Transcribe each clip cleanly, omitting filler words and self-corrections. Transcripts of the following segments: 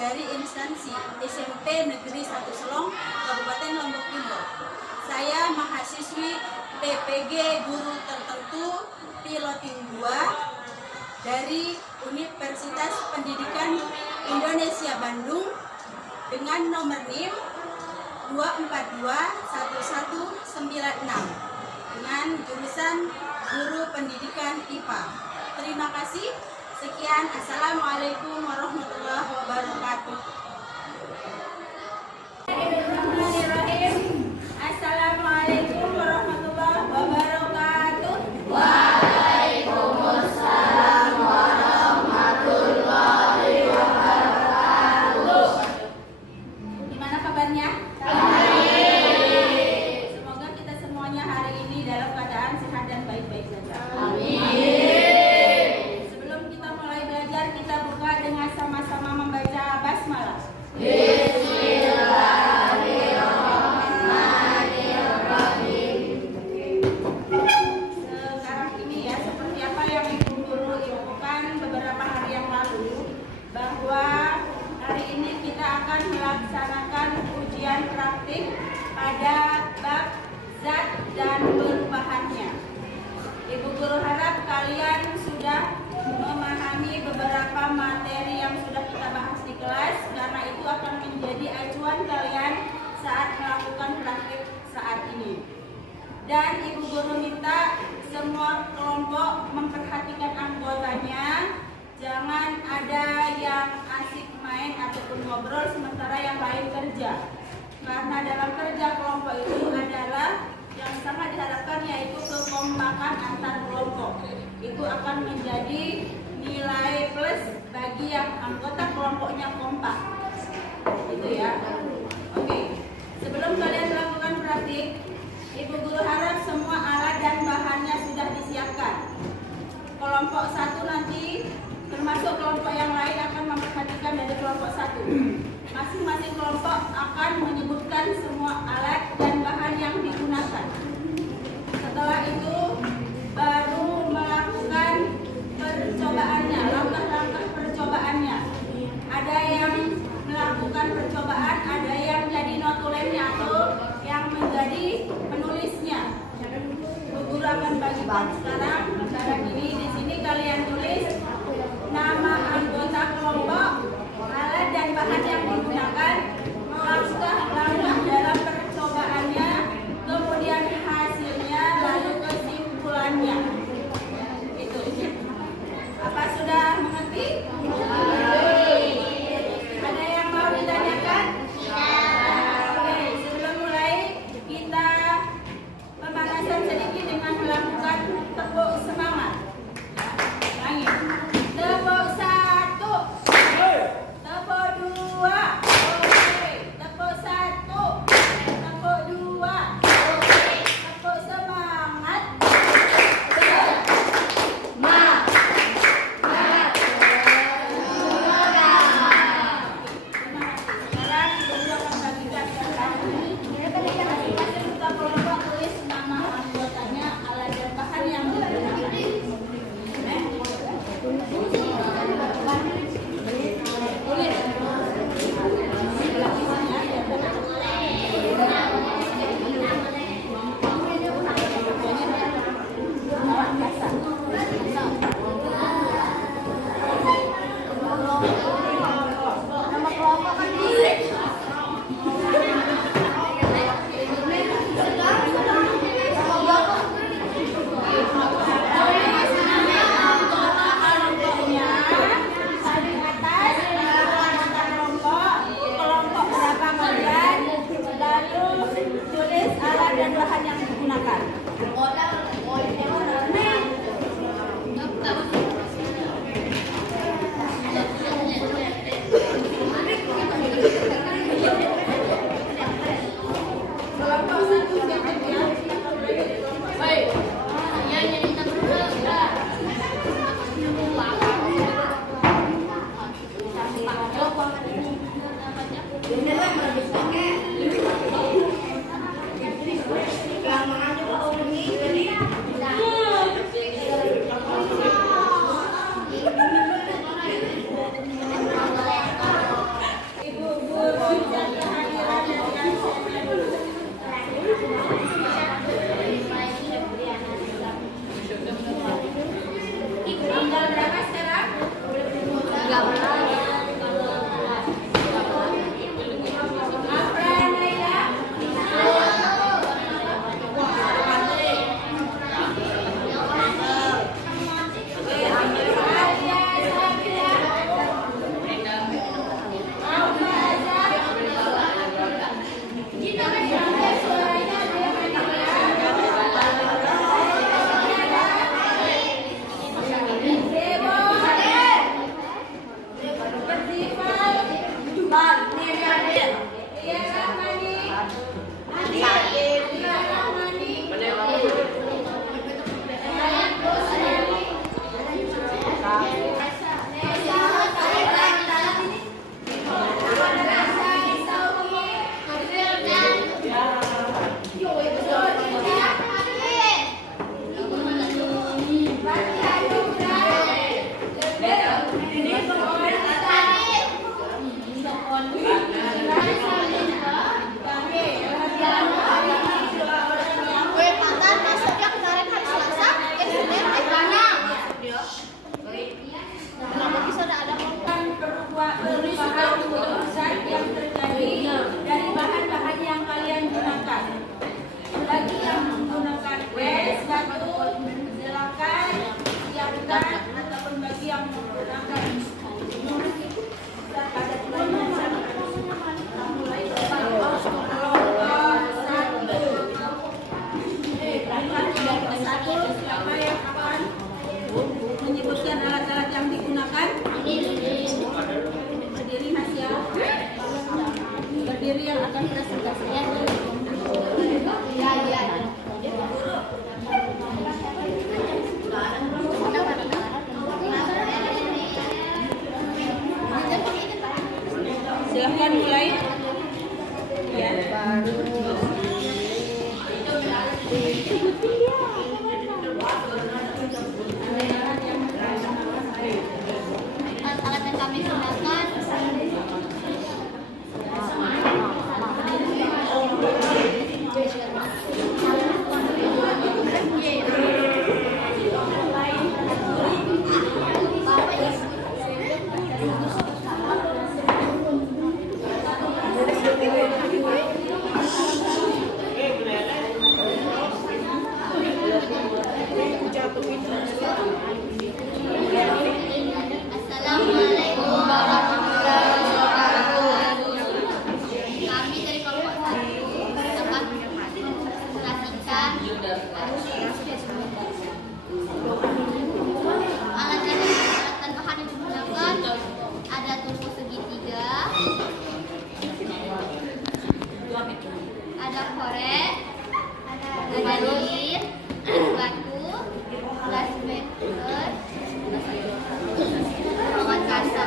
dari instansi SMP Negeri 1 Selong, Kabupaten Lombok Timur. Saya mahasiswi PPG Guru Tertentu Piloting 2 dari Universitas Pendidikan Indonesia Bandung dengan nomor NIM 2421196 dengan jurusan Guru Pendidikan IPA. Terima kasih. Sekian. Assalamualaikum warahmatullahi wabarakatuh. Assalamualaikum warahmatullahi wabarakatuh. Waalaikumsalam warahmatullahi wabarakatuh. Gimana kabarnya? Baik. Semoga kita semuanya hari ini dalam keadaan sehat dan baik-baik saja. Amin. Sebelum kita mulai belajar, kita buka dengan sama-sama membaca basmalah. Sekarang ini ya, seperti apa yang Ibu Guru infokan beberapa hari yang lalu, bahwa hari ini kita akan melaksanakan ujian praktik pada bab zat dan perubahannya. Ibu Guru harap kalian sudah memahami beberapa materi yang sudah kita bahas di kelas, karena itu akan menjadi acuan kalian saat melakukan praktik saat ini. Dan Ibu Guru minta semua kelompok memperhatikan anggotanya, jangan ada yang asik main ataupun ngobrol sementara yang lain kerja. Karena dalam kerja kelompok itu adalah yang sangat diharapkan, yaitu kekompakan antar kelompok. Itu akan menjadi nilai plus bagi yang anggota kelompoknya kompak. Gitu ya. Oke. Sebelum kalian melakukan praktik, Ibu Guru harap semua alat dan bahannya sudah disiapkan. Kelompok 1 nanti termasuk kelompok yang lain akan memperhatikan dari kelompok 1. Masing-masing kelompok akan menyebutkan semua alat dan bahan yang digunakan. Setelah itu baru melakukan percobaannya, langkah-langkah percobaannya. Ada yang melakukan percobaan, ada yang jadi notulennya atau yang menjadi penulisnya. Guru akan bagikan sekarang. Sekarang ini di sini kalian tulis nama anggota kelompok, alat dan bahan yang digunakan, langkah-langkah dalam percobaannya, kemudian hasilnya, lalu kesimpulannya. Itu. Apa sudah mengerti? Ada yang mau ditanyakan? Oke, sebelum mulai kita pemanasan sedikit dengan melakukan tepuk semangat. Ulangi. Tepuk 1. Tepuk 2. Oke. Tepuk 1. Tepuk 2. Oke. Tepuk semangat. Sekarang Ibu akan bagikan kita kelompok tulis nama anggotanya, alat dan bahan yang digunakan. Tulis alat dan bahan yang digunakan. Kelompok 1 catat ya. Baik. akan mulai. Ya. Alat yang kami gunakan Assalamualaikum warahmatullahi wabarakatuh. Kami dari kelompok 1 akan mempresentasikan alat dan bahan yang digunakan. Ada tungku segitiga, ada korek, ada lilin, batu, gas meter, ruangan kaca.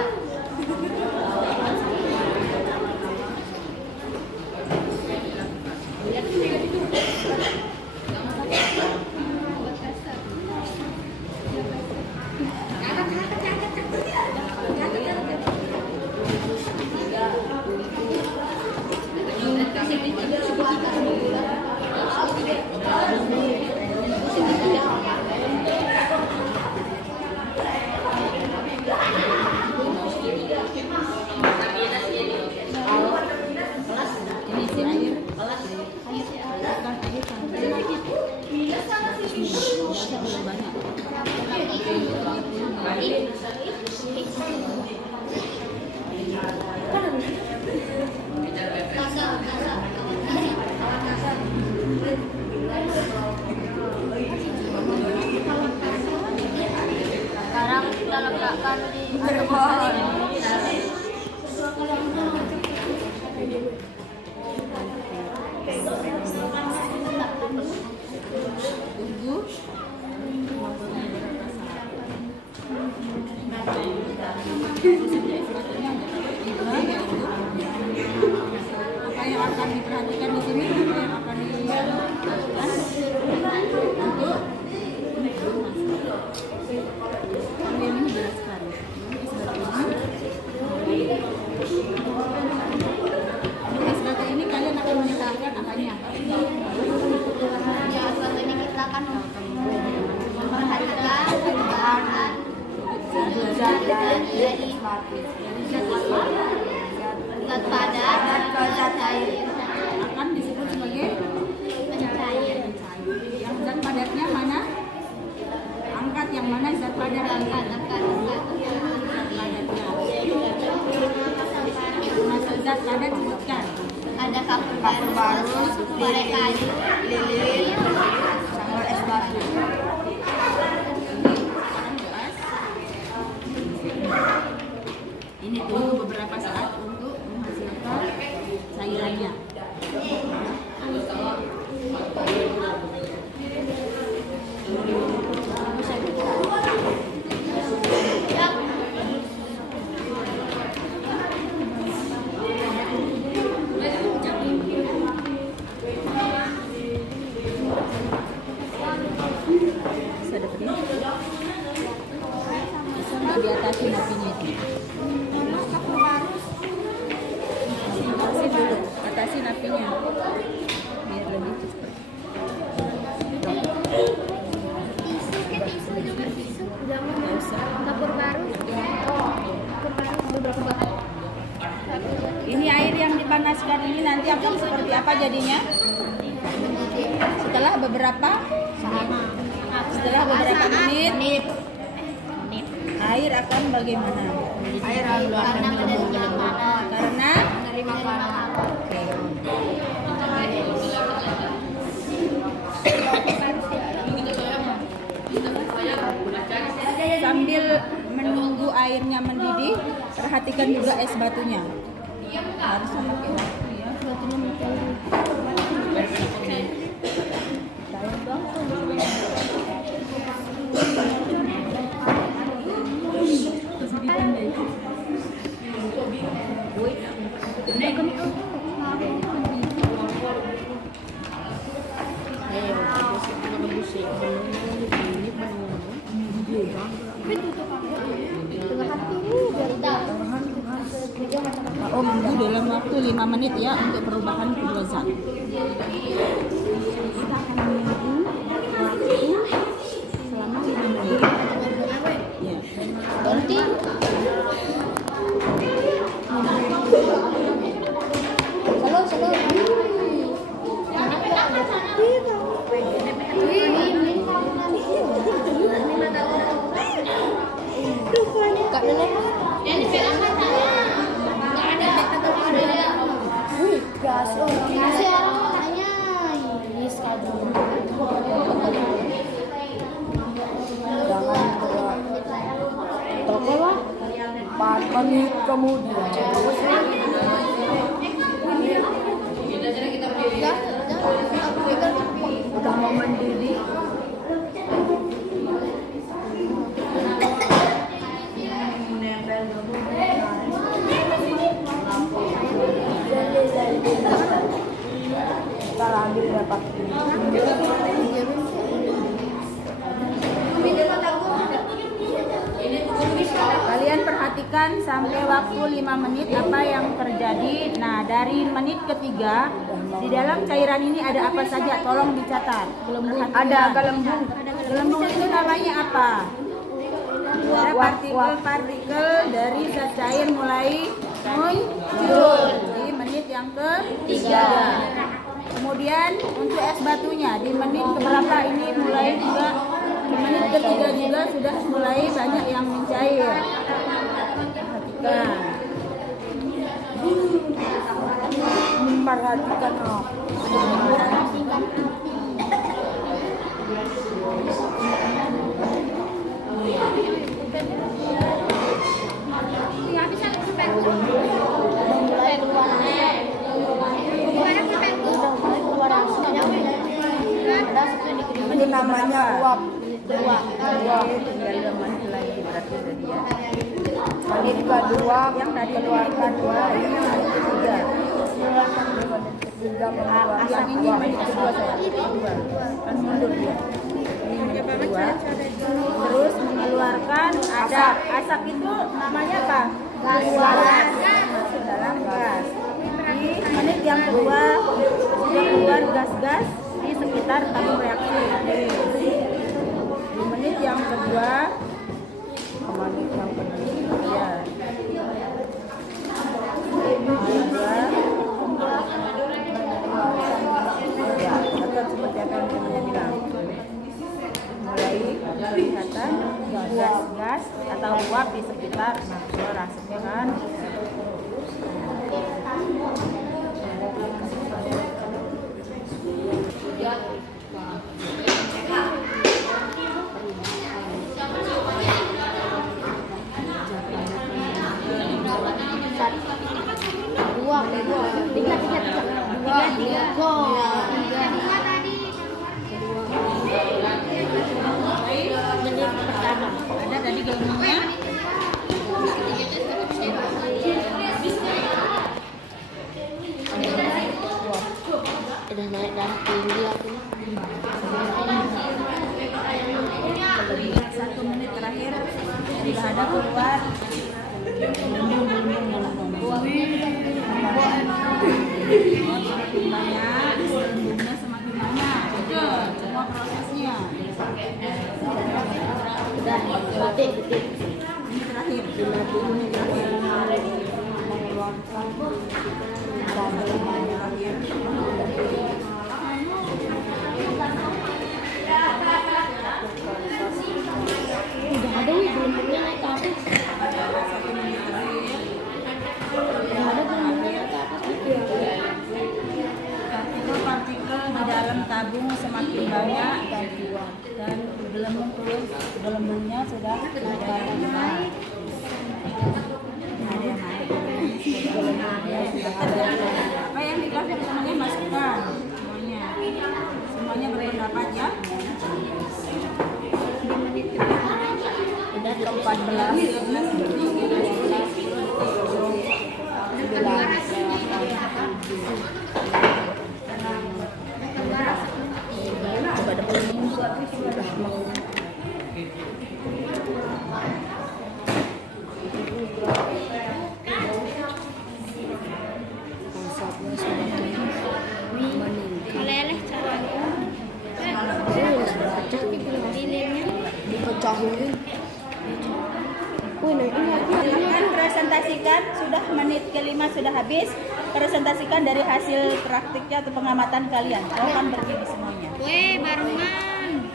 Sekarang kita letakkan di pohon. Apa yang akan diperhatikan di sini? Apa yang akan dilakukan untuk ini berat sekali. Es batu ini kalian akan menyesuaikan apanya? Di aspek ini kita akan memperhatikan bahan zat padat dan zat cair Akan disebut sebagai pencair. yang zat padatnya mana? Angkat yang mana zat padat? Angkat. Masuk zat padat sebutkan. Ada kapur barus, korek kayu, lilin, sama es batu. Ini tunggu beberapa saat untuk menghasilkan cairannya. Bisa dapat ini? Bisa di atasin apinya itu. Atasin dulu, atasin apinya biar lebih cepat. Nggak usah. Kapur baru. Beberapa bahan. Ini air yang dipanaskan ini nanti akan seperti apa jadinya? Setelah beberapa menit, air akan bagaimana? Air karena menerima panas. Karena Menerima panas. sambil menunggu airnya mendidih, perhatikan juga es batunya. Harus pakai waktu ya. Batunya mendidih. dalam waktu 5 menit ya untuk perubahan kedua zat. Kita akan menunggu waktu selama 5 menit. Ya. Berarti menit kemudian udah mau mendidih. Kita ambil ya Pak. Kalian perhatikan sampai waktu 5 menit apa yang terjadi. Nah, dari menit ketiga di dalam cairan ini ada apa saja? Tolong dicatat. Ada gelembung. Gelembung itu namanya apa? Ada partikel-partikel dari zat cair mulai muncul di menit yang ketiga. Kemudian untuk es batunya di menit keberapa ini mulai juga, di menit ketiga juga sudah mulai banyak yang mencair. Memperhatikan itu namanya uap. Tadi juga 2, Yang tadi keluarkan 2, ini yang menit ketiga. Yang ini menit kedua saya. Kan mundur dia. Ini menit kedua. Terus mengeluarkan asap. Asap itu namanya apa? Gas. Masuk dalam gas. Di menit yang kedua sudah keluar gas-gas di sekitar tabung reaksi. Di menit yang kedua ya. Ya, atau seperti apa yang saya bilang. Mulai kelihatan gas-gas atau uap di sekitar suara sekarang. Ada tadi gelembungnya. udah naik darah tinggi aku. 1 menit terakhir sudah ada keluar semakin banyak, gelembungnya semakin banyak. Itu semua prosesnya. Udah detik. Ini terakhir. 50 menit terakhir. Udah ada nih gelembungnya naik ke atas. Udah ada gelembungnya naik ke atas. Partikel-partikel di dalam tabung semakin banyak dan gelembungnya sudah naik. Apa yang dilakukan semuanya masukkan semuanya berpendapat ya. Di menit Udah ke 14 coba depan Silakan presentasikan, sudah menit kelima sudah habis. Presentasikan dari hasil praktiknya atau pengamatan kalian. Silakan berdiri semuanya. Weh, barengan.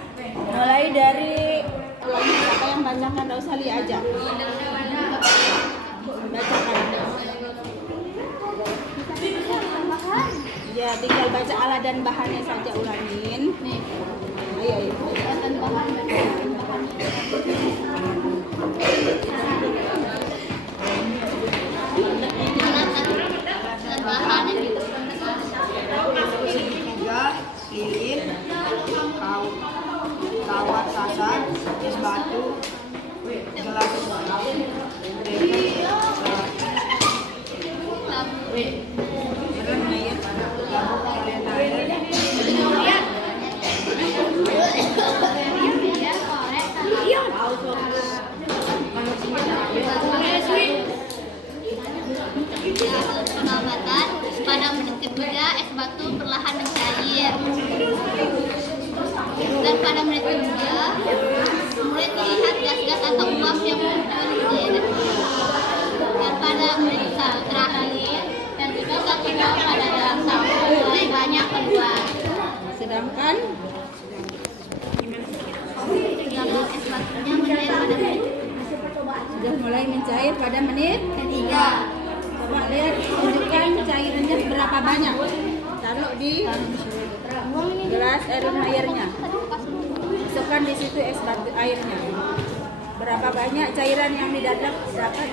Mulai dari siapa yang bacakan, nggak usah lihat aja. Bacakan. Ya, tinggal baca alat dan bahannya saja, ulangin. Nih, Ayo. dan bahan lilin, kawat sasar, es batu, gelas pengamatan. Pada menit ketiga es batu perlahan mencair, dan pada menit kedua mulai terlihat gas-gas atau uap yang muncul, dan pada menit terakhir dan juga gas pada dalam sampel mulai banyak keluar. Sedangkan Es batunya mencair pada menit sudah mulai mencair pada menit ketiga. Coba lihat, tunjukkan cairannya berapa banyak. Taruh di gelas airnya. Masukkan di situ es batu airnya. Berapa banyak cairan yang didapat?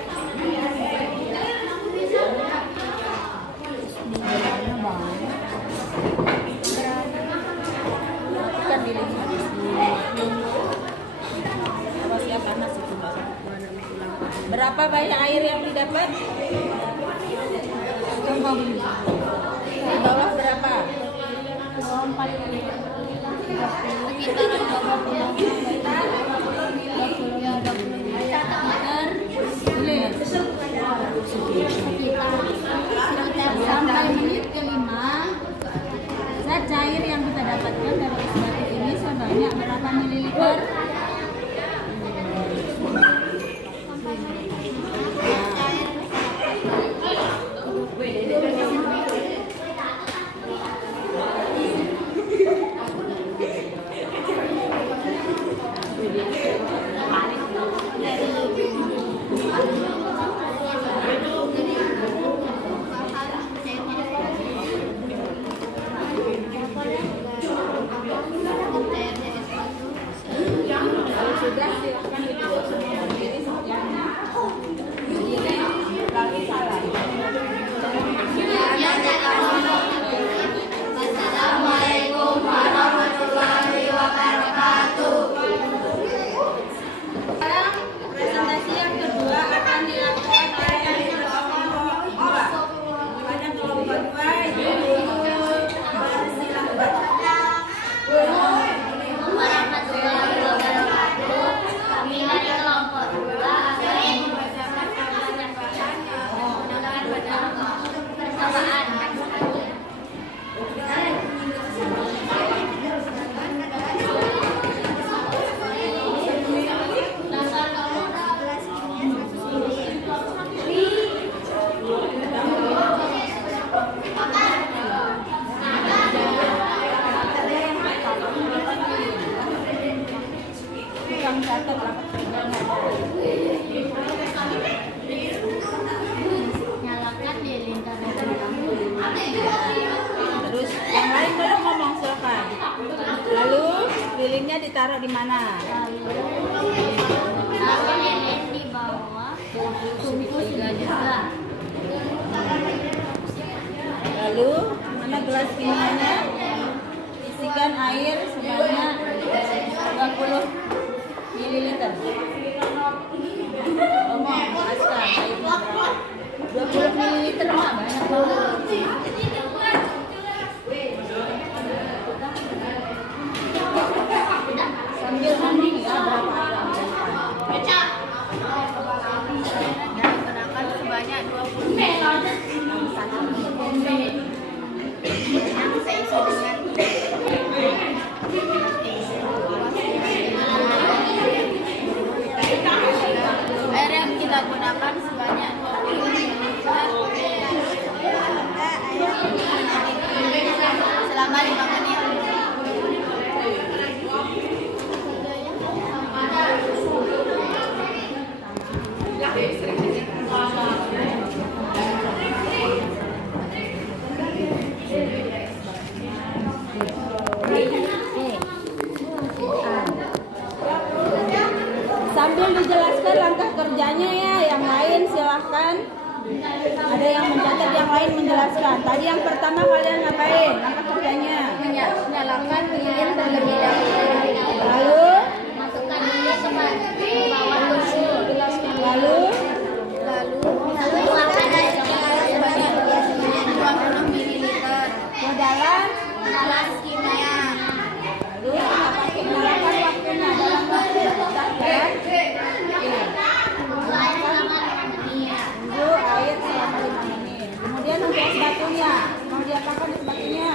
Kan di siap panas itu. Berapa banyak air yang didapat? Di bawah berapa? Sampai menit kelima, zat cair yang kita dapatkan dari es batu ini sebanyak berapa mililiter? Sudah silakan duduk semua berdiri semuanya. Berdiri lagi salah. Assalamualaikum warahmatullahi wabarakatuh. Sekarang presentasi yang kedua akan dilakukan oleh kelompok 2. Pada kelompok 2 bersilakan. Warahmatullahi wabarakatuh. Kami dari kelompok 2 akan membacakan alat bahan menggunakan persamaan. Tukang catat rapat pegangan. Nyalakan lilin Terus yang lain belum ngomong, silakan. Lalu lilinnya ditaruh di mana? taruh lilin di bawah tungkus juga. Lalu mana gelas kimianya? Isikan air sebanyak 20 mililiter. Ngomong, jelaskan airnya berapa? 20 mililiter mah banyak banget. Sambil mandi ya, berapa air yang dimasukkan? Dan gunakan sebanyak 20 ml. Yang seisi dengan Ada yang mencatat, yang lain menjelaskan. Tadi yang pertama kalian ngapain? Langkah kerjanya. Menyalakan lilin terlebih dahulu. Lalu, Masukkan lilin ke bawah tusuk. lalu, tuangkan air sebanyak 20 ml ke dalam. gelas kimia. Lalu kita pakai gunakan waktunya dalam waktu dekat kan? Tunggu air selama 5 menit. Tunggu air selama 5 menit. Kemudian untuk es batunya, mau diapakan es batunya?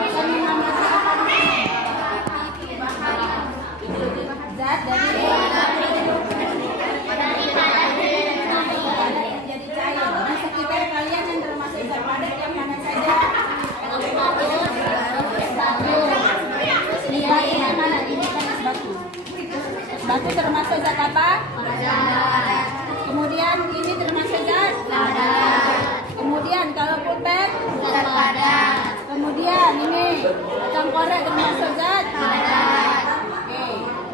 Akan menambahkan apa di sini? Zat dari padat jadi cair. Di sekitar kalian yang termasuk zat padat yang mana saja? Lihat yang mana? Ini kan es batu. Es batu termasuk zat apa? Kemudian ini termasuk zat? Kemudian kalau pulpen? Zat padat. Kemudian ini kacang korek termasuk zat? Oke.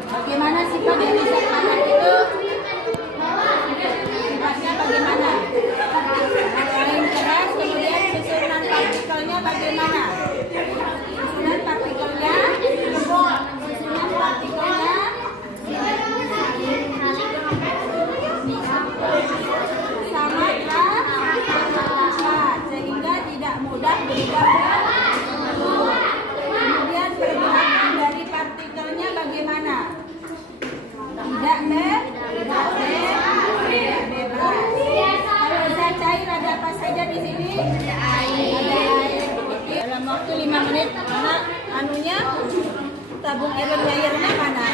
Bagaimana sifat dari zat padat itu? Sifatnya bagaimana? Paling keras, kemudian susunan partikelnya bagaimana? Susunan partikelnya sangatlah cepat sehingga tidak mudah berubah. Kemudian pergerakan dari partikelnya bagaimana? Tidak bebas. Kalau zat cair ada apa saja di sini? Ada air. Dalam waktu 5 menit, mana anunya? Tabung airnya mana?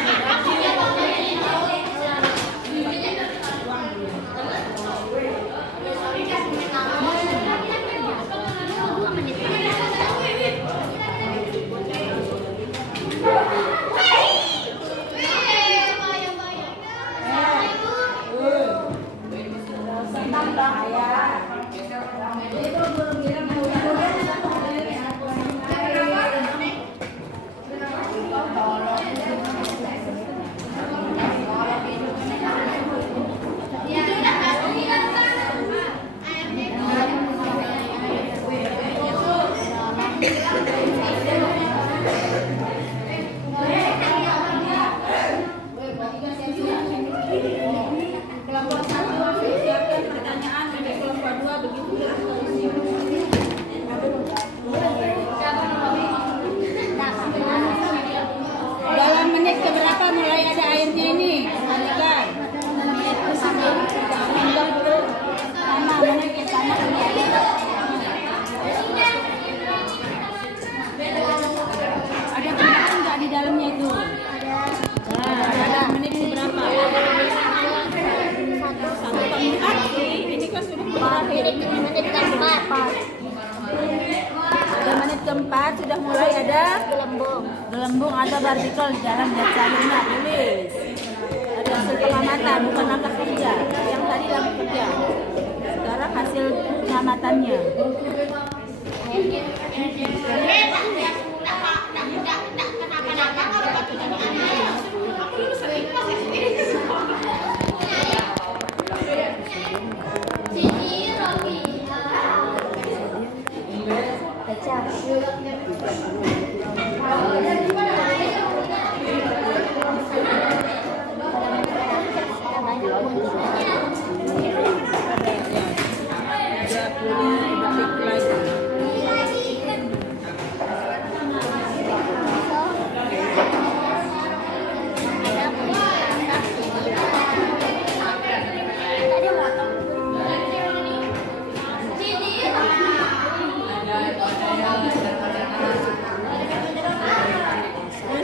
Kelompok 1 siapkan pertanyaan, untuk kelompok 2 begitu ya. Dalam menit keberapa mulai ada airnya ini? Perhatikan. Sama menit ke sana. Ada perbedaan nggak di dalamnya itu? Nah, ada menit keberapa? 1/4. Ini kan sudah berakhir. Menit keempat. Pada menit keempat sudah mulai ada gelembung atau partikel di dalam zat cairnya. Tulis. Ada hasil pengamatan, bukan langkah kerja. Yang tadi langkah kerja. Sekarang hasil pengamatannya.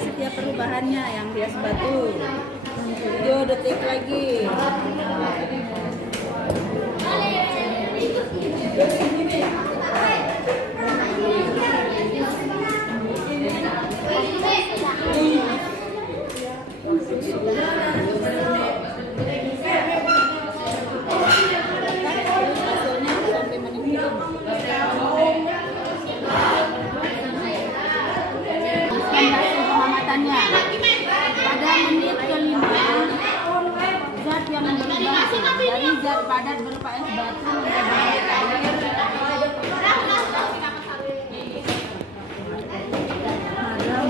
Setiap perubahannya yang bias batu 7 detik lagi. Pengamatannya pada menit kelima zat yang berubah Dari zat padat berupa es batu menjadi cair. Pada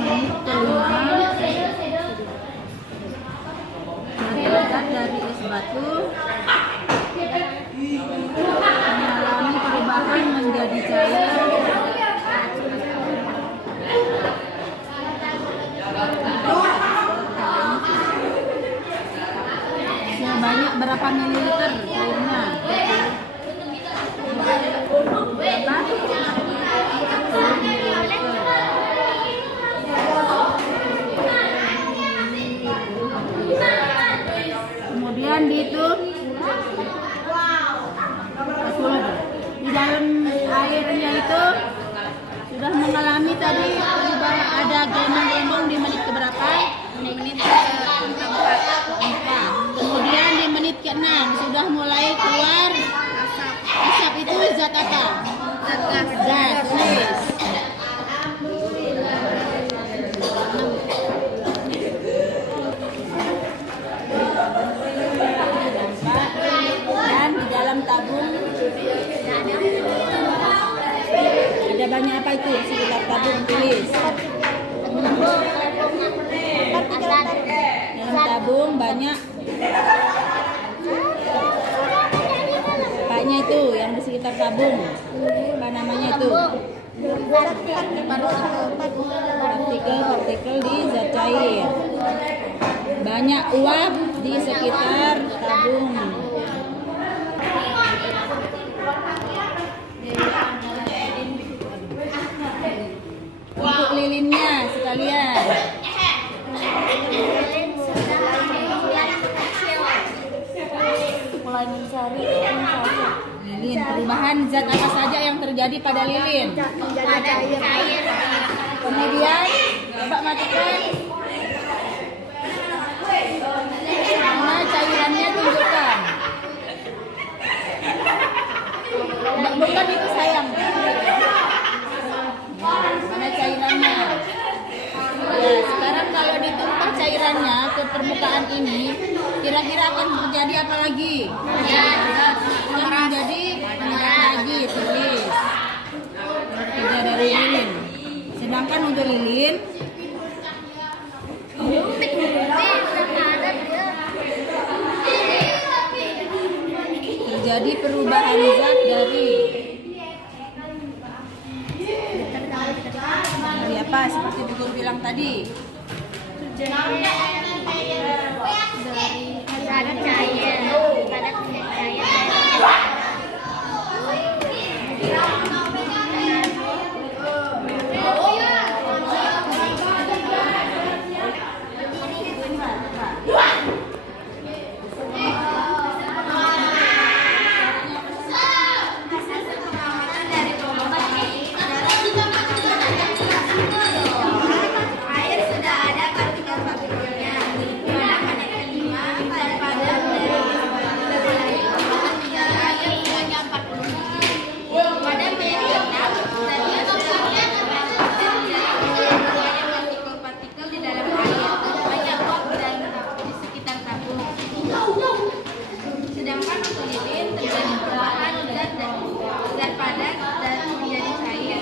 menit kelima, zat dari es batu mengalami perubahan menjadi cair. Sebanyak berapa mililiter cairnya? Berapa? 10 mililiter. Kemudian di dalam airnya itu sudah mengalami tadi perubahan, ada gelombang-gelombang di menit keberapa? Menit keempat. Kemudian di menit ke-6 sudah mulai keluar asap. Itu zat apa? Zat tulis. Dan di dalam tabung ada banyak apa itu di sekitar tabung, tulis. Dalam tabung banyak apanya itu yang di sekitar tabung, apa namanya itu? Partikel di zat cair. Banyak uap di sekitar tabung. Untuk lilinnya sekalian. Mulai mencari Lilin, perubahan zat apa saja yang terjadi pada lilin? pada cair. Kemudian coba matikan. Mana cairannya, tunjukkan. Bukan itu sayang. Mana cairannya? Ya, sekarang kalau ditumpah cairannya ke permukaan ini, kira-kira akan terjadi apa lagi? Akan menjadi menyerap lagi, tulis. Kerja dari lilin. Sedangkan untuk lilin terjadi perubahan zat dari apa? Seperti Betul bilang tadi. Pada cair. Pada cair. Sedangkan untuk lilin terjadi perubahan zat padat dan menjadi cair.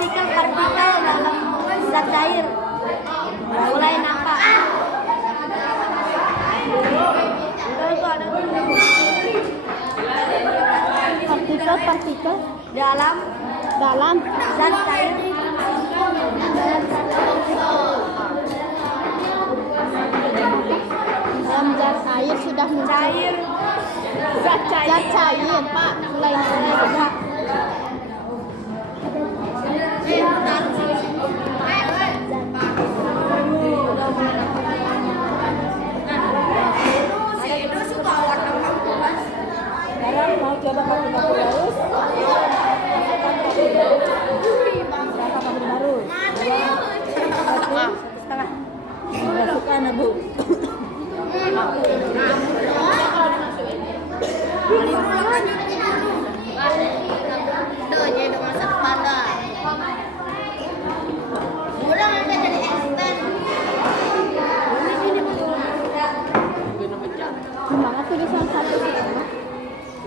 partikel dalam zat cair. Mulai nampak. Partikel dalam zat cair. Dalam zat air sudah mencair. Zat cair, Pak. Mulai sudah. Sekarang mau coba pakai kapur barus. Berapa kapur barus? 2, 1,5. Masukkan, Bu. Gimana tulisan satu sih?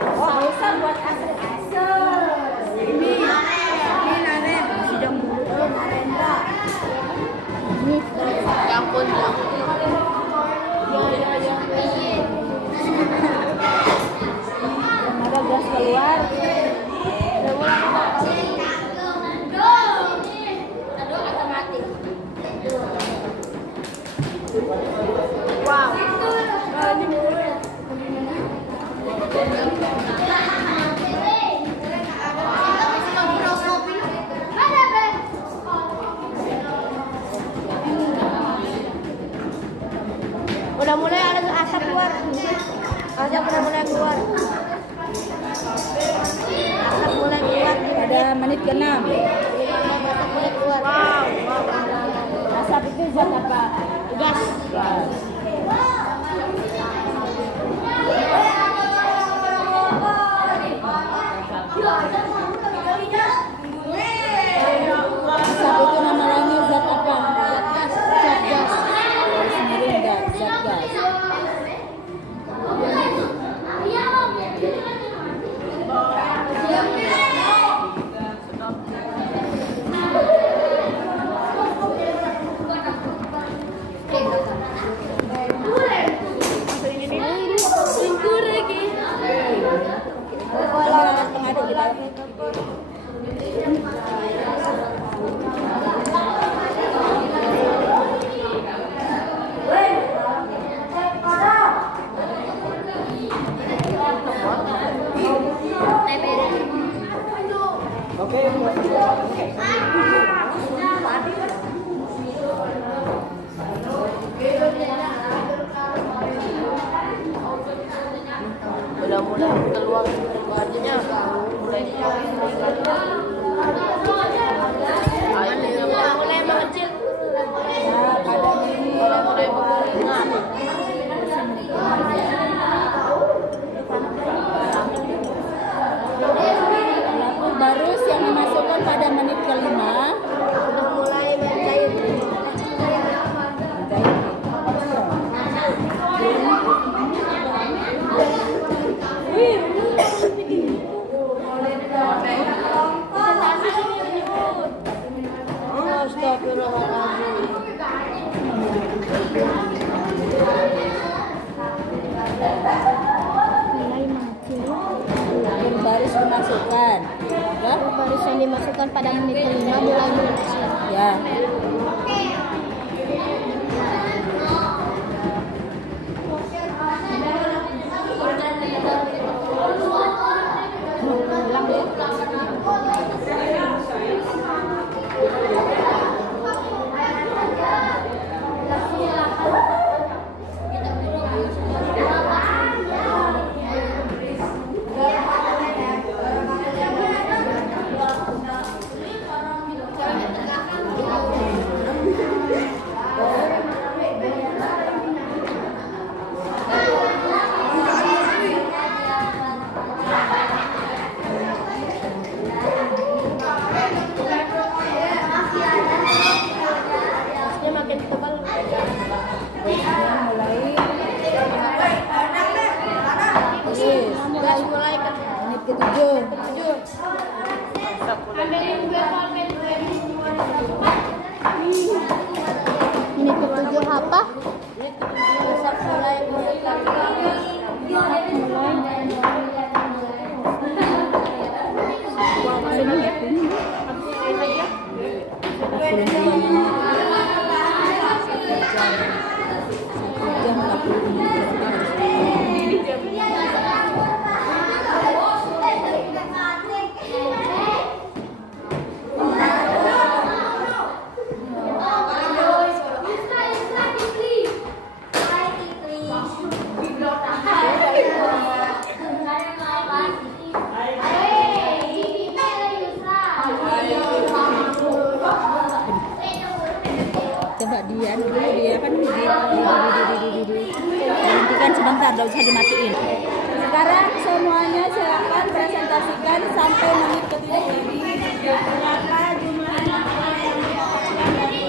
Sausan buat asal-asal. Ini Naren. Sidang dulu Narenda. Ini Campur. Ada gas keluar. udah mulai ada asap keluar. Asap udah mulai keluar. Asap mulai keluar. Pada menit ke-6. Asap mulai keluar. Asap itu zat apa? Gas. Gas. Asap itu nama lainnya zat apa? Zat gas. Sendiri enggak, zat gas. Pengaduk kita. Udah mulai keluar artinya mulai airnya mulai mengecil. Nah, pada ini Mulai berkeringat. kapur barus yang dimasukkan pada menit ke-5 Udah mulai mencair. Mulai mengecil. Kapur barus dimasukkan. Ya? Baris yang dimasukkan pada menit ke-5 mulai mengecil. Ya. Gasnya makin tebal. Gas mulai ke Menit ke-7. 7. Ini ketujuh apa? Asap mulai coba dia dulu, dia kan dihentikan sebentar, gak usah dimatiin. Sekarang semuanya silakan presentasikan sampai menit ke-7 ini berapa jumlah nama yang didapatkan dari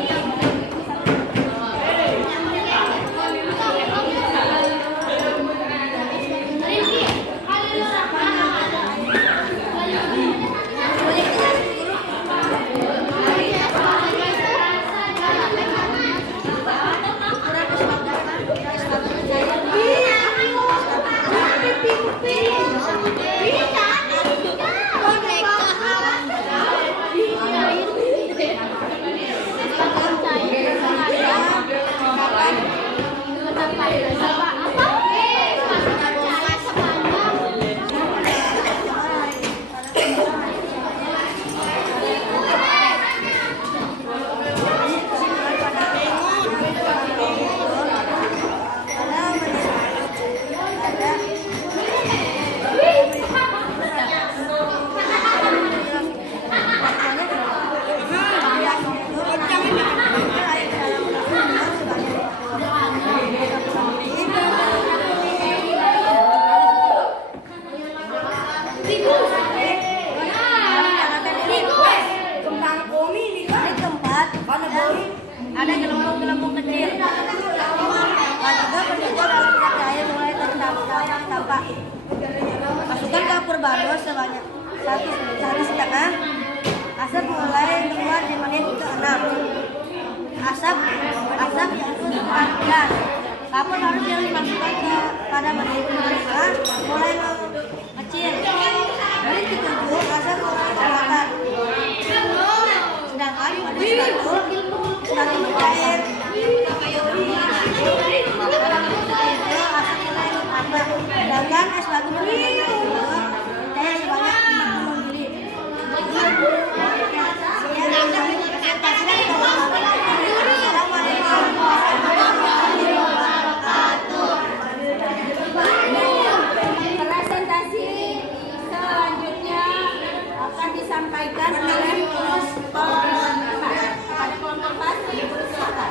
ada gelembung-gelembung kecil. Warga berjajar dalam cahaya mulai terdampak. Masukkan kapur baru sebanyak 1,5. Asap mulai keluar di menit ke-6. Asap yaitu gas. Kapur harus dimasukkan pada menit ke-5 mulai mengecil. Menit ke-7 asap mulai terbakar. Sedangkan pada semakin mencair. Sedangkan es batu cair sebanyak 50 ml. presentasi selanjutnya akan disampaikan oleh kelompok 4. Pada kelompok 4 silakan.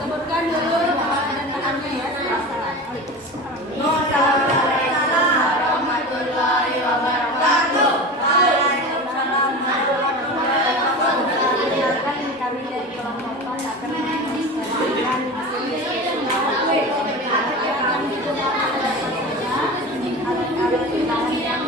Sebutkan dulu nama dan bahannya ya. Warahmatullahi wabarakatuh. Waalaikumsalam warahmatullahi wabarakatuh. Kami dari kelompok 4 akan menyampaikan yang digunakan alat-alat yang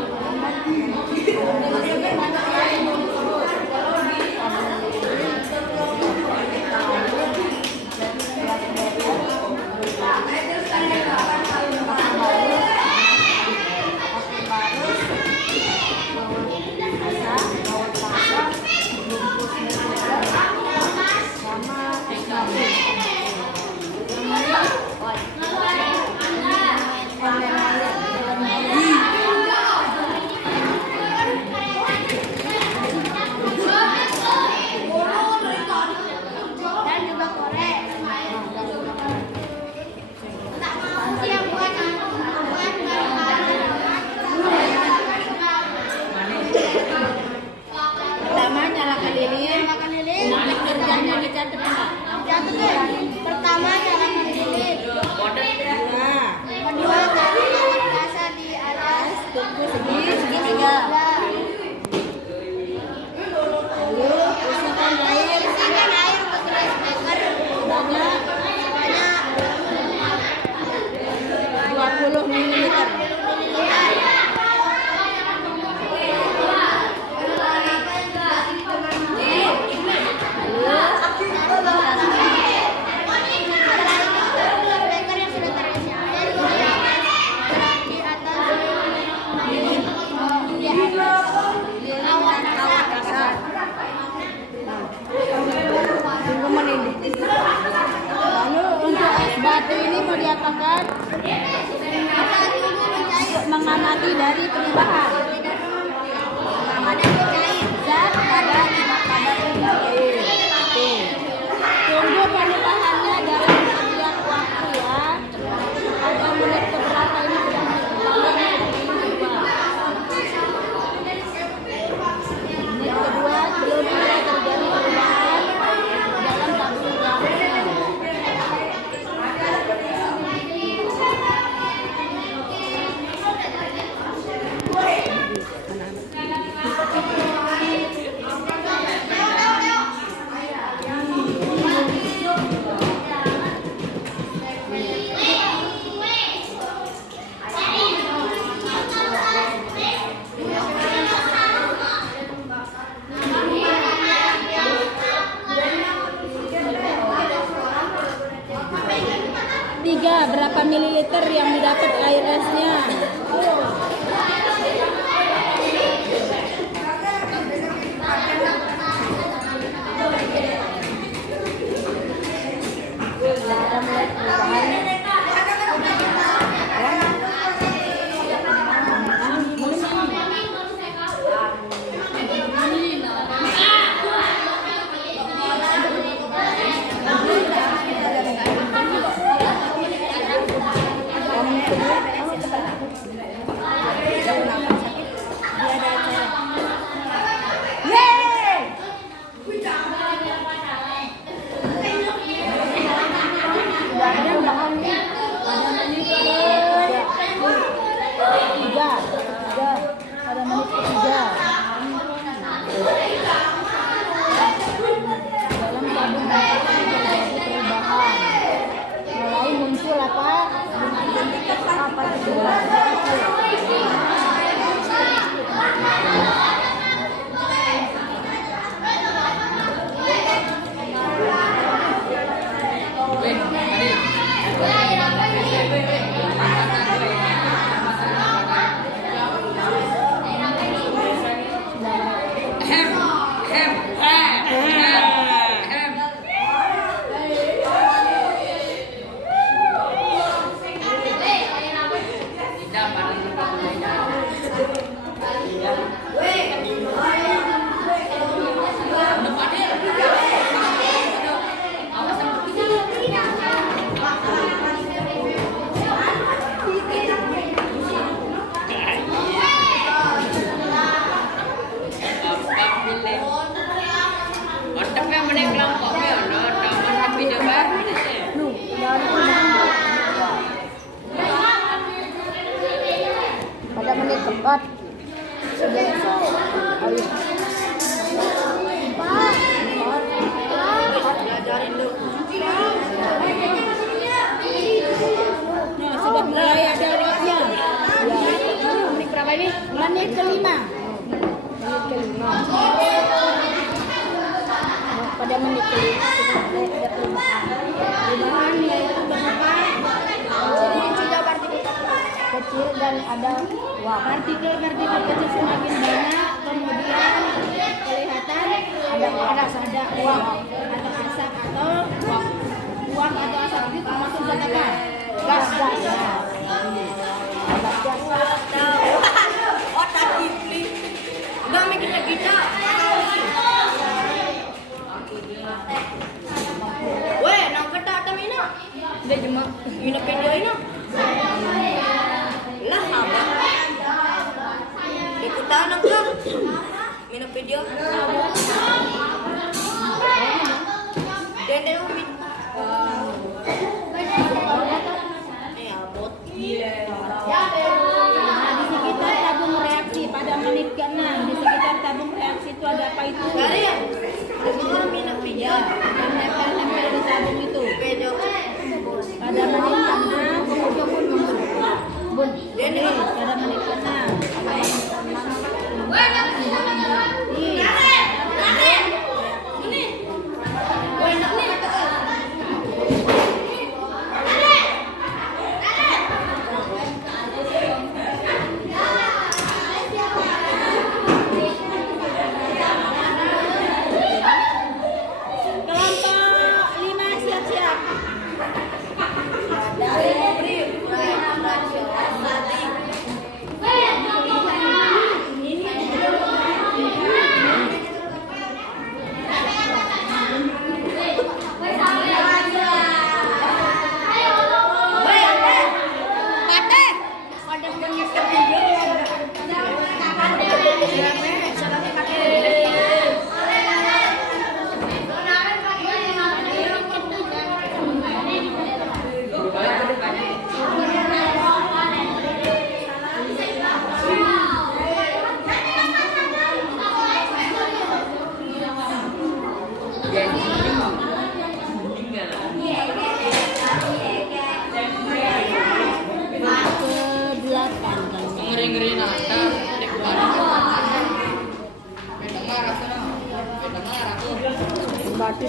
dinyatakan mengamati dari perubahan zat pada cair. Oke. Tunggu perubahannya dalam setiap waktu ya. Pada menit keberapa ini sudah berubah. Menit kedua belum mulai terjadi perubahan dalam tabung uapnya. Tiga, berapa mililiter yang didapat air esnya? Pada menit ketiga dalam tabung terjadi perubahan, mulai muncul apa pada menit keempat sudah mulai ada rotnya. Menit berapa ini? Menit kelima. Pada menit kelima sudah mulai ada perubahan. Perubahan yaitu berupa kecil dan ada partikel-partikel kecil semakin banyak, kemudian kelihatan ada panas, ada uap atau asap atau uap atau asap itu termasuk zat apa? Gas. Otak kipli. Dami kita. Weh, nang kata tamina. Dia cuma mina video ini. Lah apa? Ikutan ka. Mina video. Dende umi. Nah, di sekitar tabung reaksi pada menit ke-6, di sekitar tabung reaksi itu ada apa itu? Dari ya? Semua mina video. Yang nempel-nempel di tabung itu. Pada menit ke-6, Bun, ini pada menit ke-6.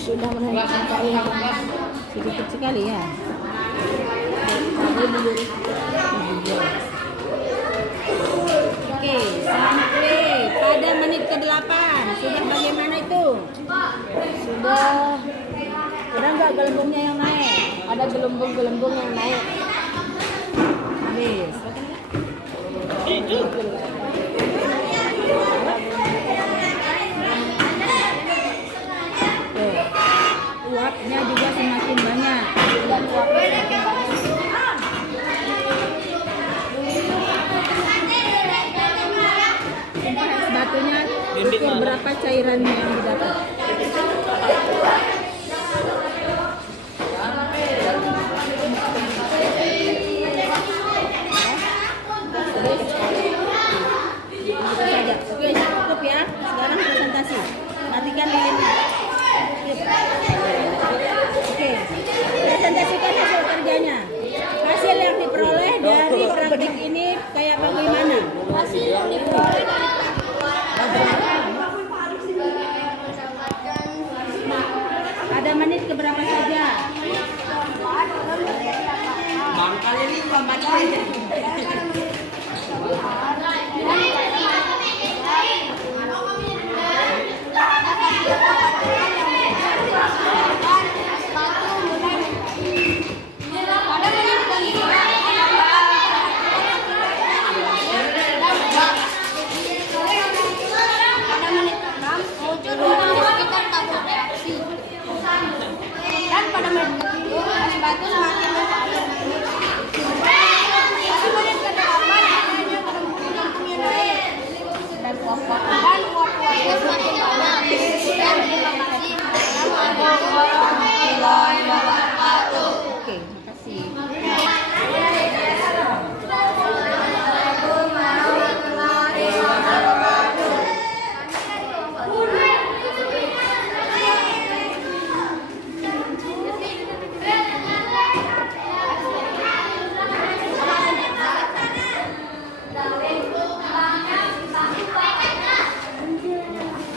sudah mencari sedikit sekali ya. Oke, sampai pada menit ke-8 sudah bagaimana itu? Sudah. Ada nggak gelembungnya yang naik? Ada gelembung-gelembung yang naik. Habis. Uapnya juga semakin banyak. Dan uapnya semakin banyak. Es batunya ukur berapa cairannya yang didapat? Oke, cukup ya. Sekarang presentasi. Matikan lilinnya. Oke, presentasikan hasil kerjanya. Hasil yang diperoleh dari praktik ini kayak bagaimana? Hasil yang diperoleh dari Ada menit keberapa saja? Kali ini lambat aja. Oke, makasih.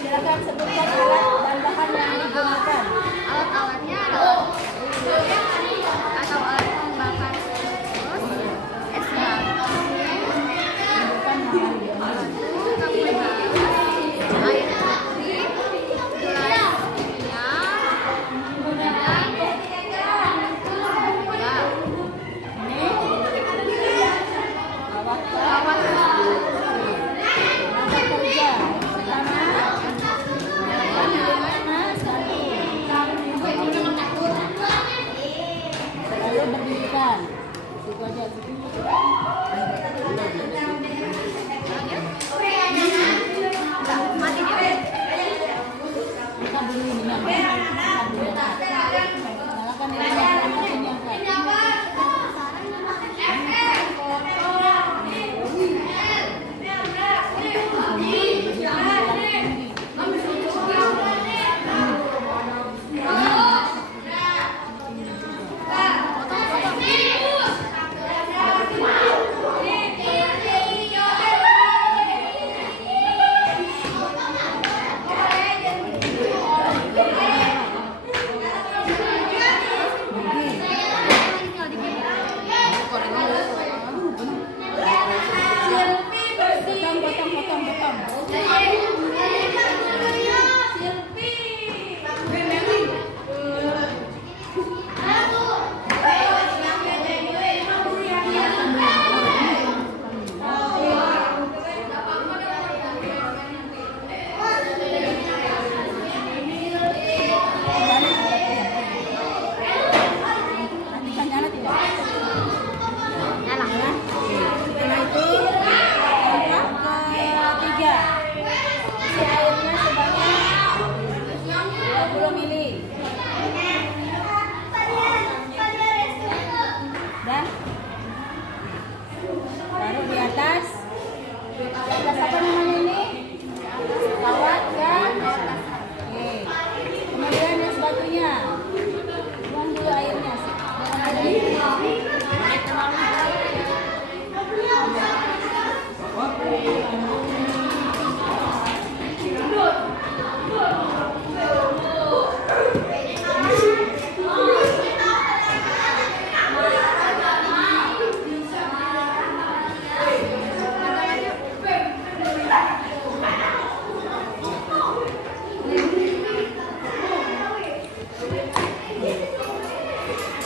Silakan sebutkan alat dan bahan yang digunakan. alat-alatnya adalah atau alat pembakar es batu, air putih, gelas Lalu berdirikan. Situ aja. Buka dulu ininya. Nyalakan ininya.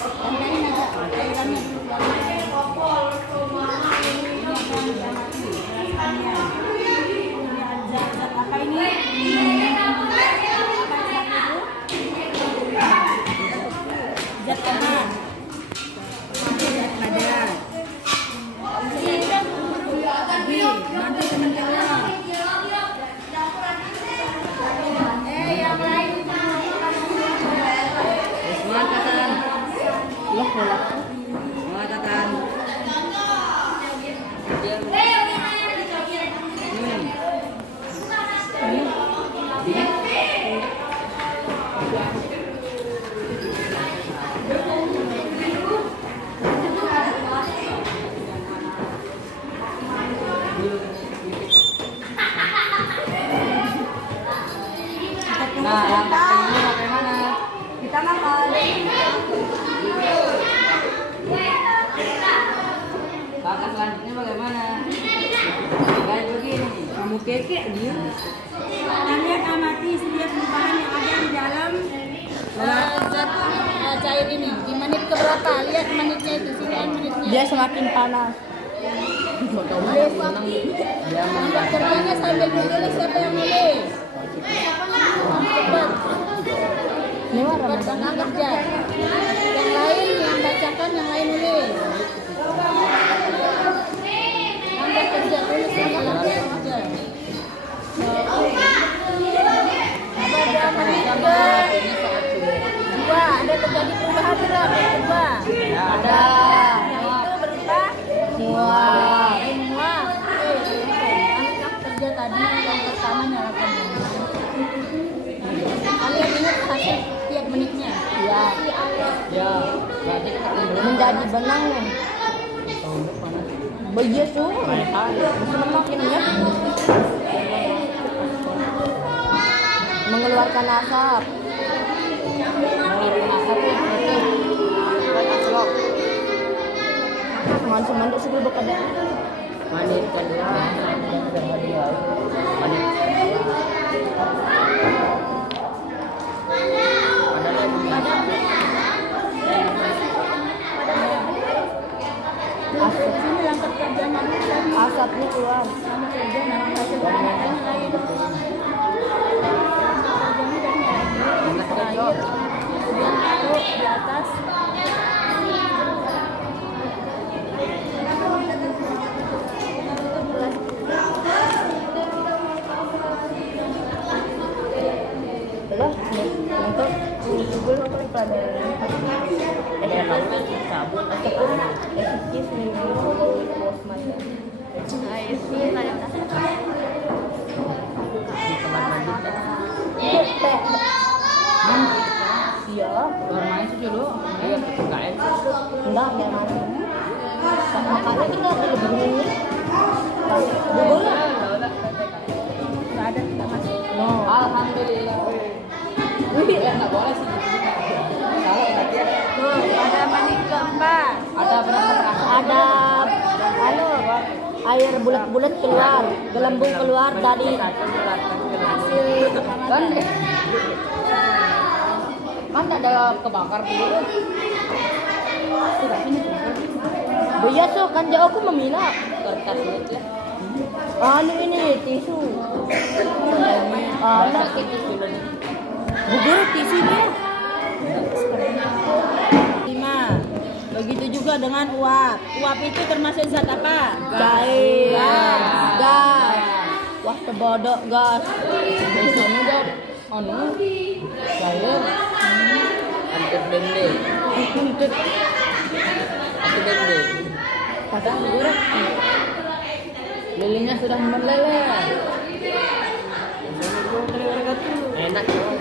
Tandain aja cairannya dulu baru. Zat apa ini? Zat obat. Zat padat. Lagi, bantu teman-teman. Yang lain. Semangat Tatan. Lah bola. Semangat Tatan. Nah, langkah ini bagaimana? Kita makan. Langkah selanjutnya bagaimana? Kayak begini. Kamu kekek dia. Kalian amati setiap perubahan yang ada di dalam Zat cair ini di menit keberapa? Lihat menitnya itu sini menitnya. Dia semakin panas. Dia Kerjanya sambil memilih siapa yang milih. Cepat. ini warna Buat tengah kerja. Yang lain yang bacakan, yang lain nulis. Anda kerja tulis nama kerja. Pada menit kedua ada terjadi perubahan tidak? Kedua ada. yaitu berupa Semua. semua. Langkah kerja tadi yang pertama nyalakan. Kalian ingat hasil tiap menitnya? Ya. Ya. Berarti kita Menjadi benang nih. Begitu tuh. Semakin ya. Mengeluarkan asap. Mengeluarkan asap ya. Asap. Teman-teman itu sudah bekerja. Mandi kedua. Mandi. Ini langkah kerjanya tadi. Asapnya keluar. Sama kerja nanti hasil yang lain. Kerjanya dari air, kemudian taruh di atas. Udah, untuk Google apa pelajaran? Sabun ataupun efektif bos mata. Di kamar mandi kan? Iya. Kamar mandi sih dulu. Iya, KM. Enggak, yang mana? Makanya kita lebih begini. Google lah. Nggak ada kita masuk. No. Alhamdulillah. Wih, enggak boleh sih. Salah berarti ya. Tuh, pada menit keempat. Ada berapa rasa? Ada air bulat-bulat keluar, gelembung keluar dari hasil Kan kan ada kebakar dulu. biasa kan jauh aku memilah. Kertas itu. Anu ini tisu. Ada Masa itu dulu. bubur tisunya. 5. Begitu juga dengan uap. Uap itu termasuk zat apa? Cair. Gas. Wah, tebodok gas. Biasanya udah anu cair. Hampir dende. Hampir dende. Pasang bubur. Lilinnya sudah meleleh. Enak tuh.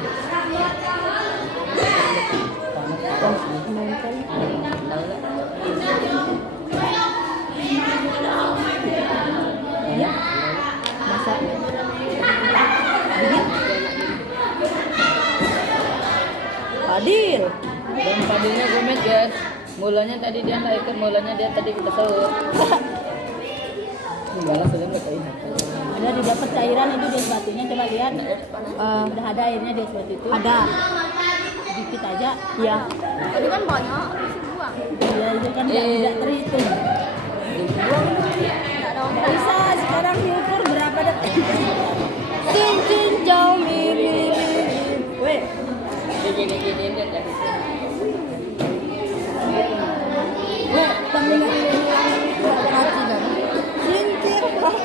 Ya. Masak. Hadir. Dan padanya gomet guys. Mulanya tadi dia nggak ikut, mulanya dia tadi kita sahur. Enggak sudah nggak kayak Ada didapat cairan itu di es batunya, coba lihat. Udah ada airnya di es batu itu. Ada. Dikit aja. Iya. Tadi kan banyak. tidak terhitung. Bisa sekarang diukur berapa detik? Cincin jauh mirip. Weh, Gini dia jadi. weh, temen ngaji kan? Cincin pak.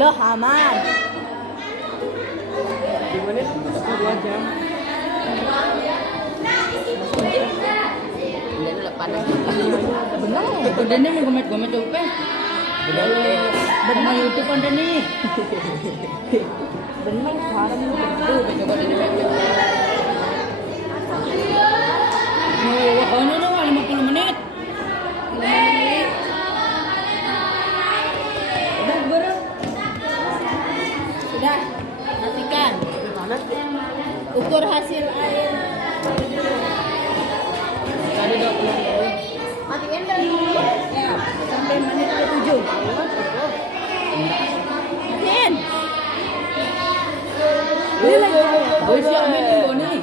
Loh aman. 2 menit atau 2 jam? Ini udah panas. Benar, kontennya mau gomet-gomet coba. Benar YouTube konten nih. Benar, sekarang Tuh, coba di video. Oh, ini 50 menit. Udah, bro. Sudah, matikan. Panas. Ukur hasil air. Tadi 20. Matiin dulu. Ya, sampai menit ke-7. Matiin. Ini lagi. Oh, siap nih.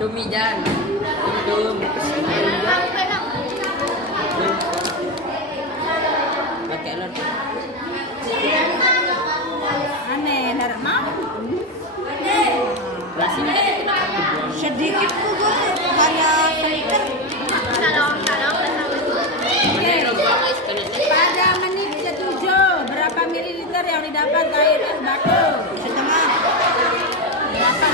Tumijan. Tum. Pakai lor. Aneh, harap mau. Rasanya Sedikit ukur hanya sedikit. Pada menit ke-7 berapa mililiter yang didapat air es batu? Setengah. Berapa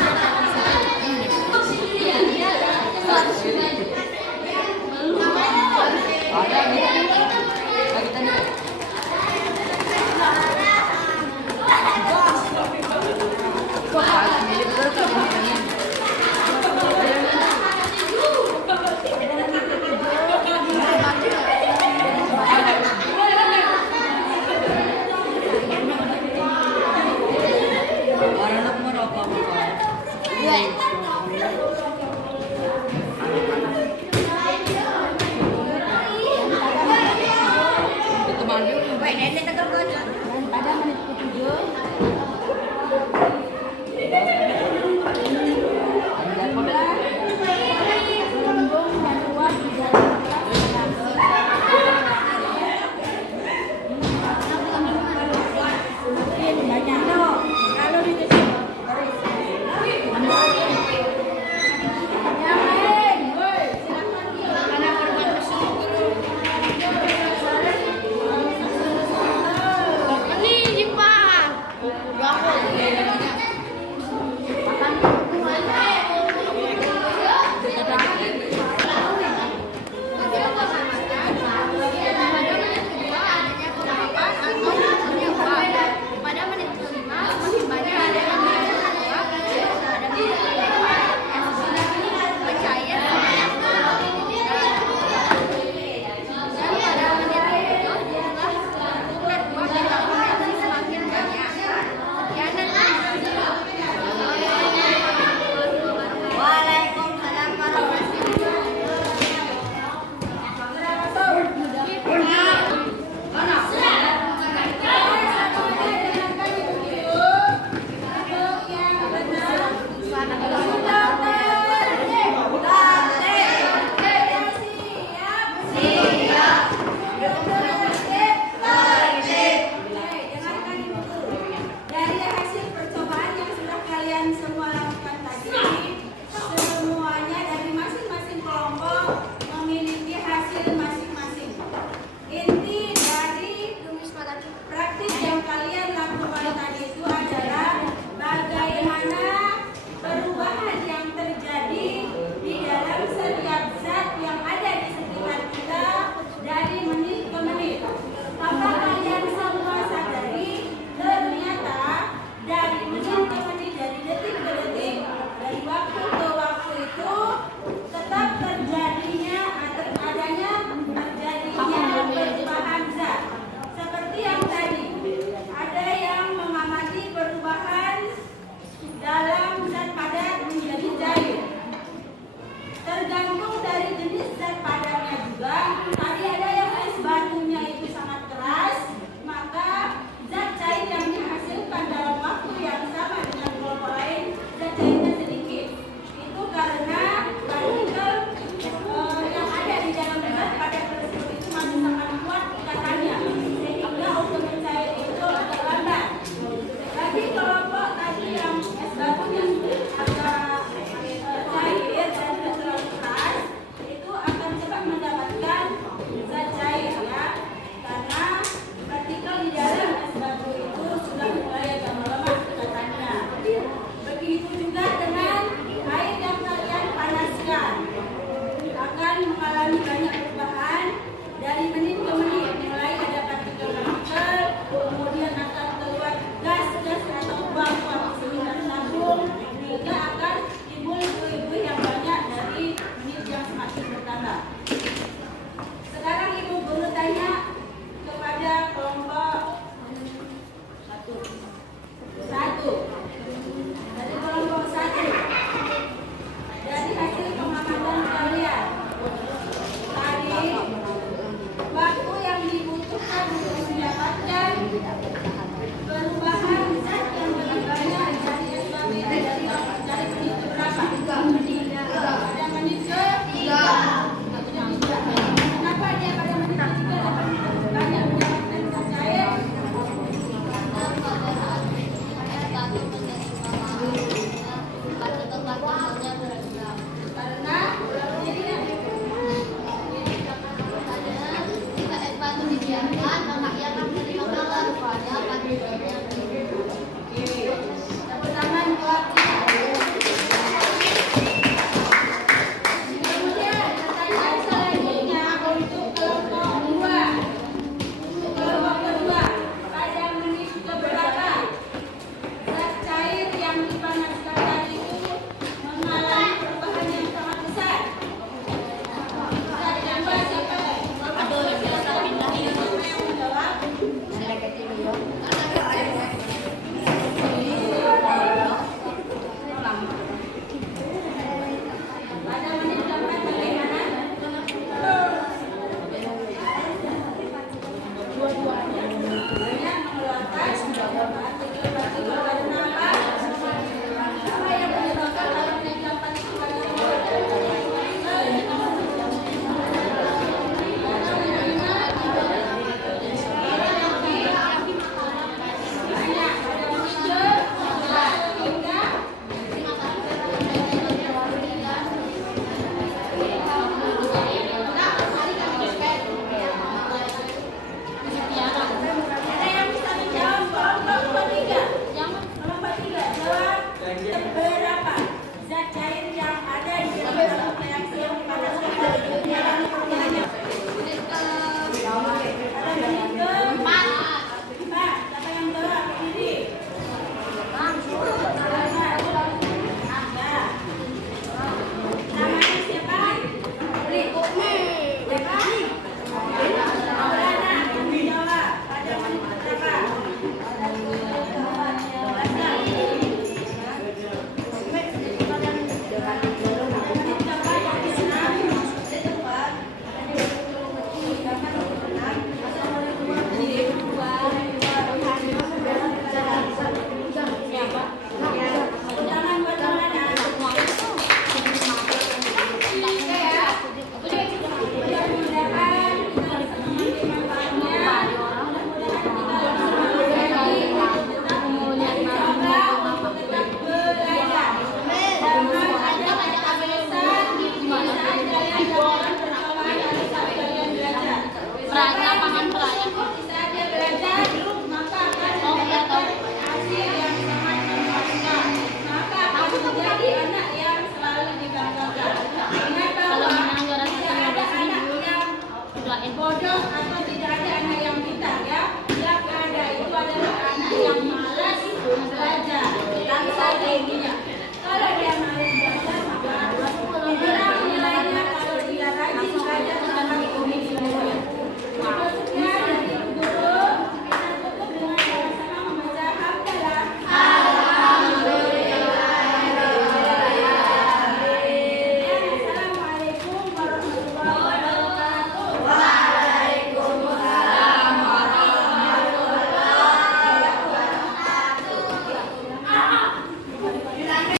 ada lagi tadi. Iya.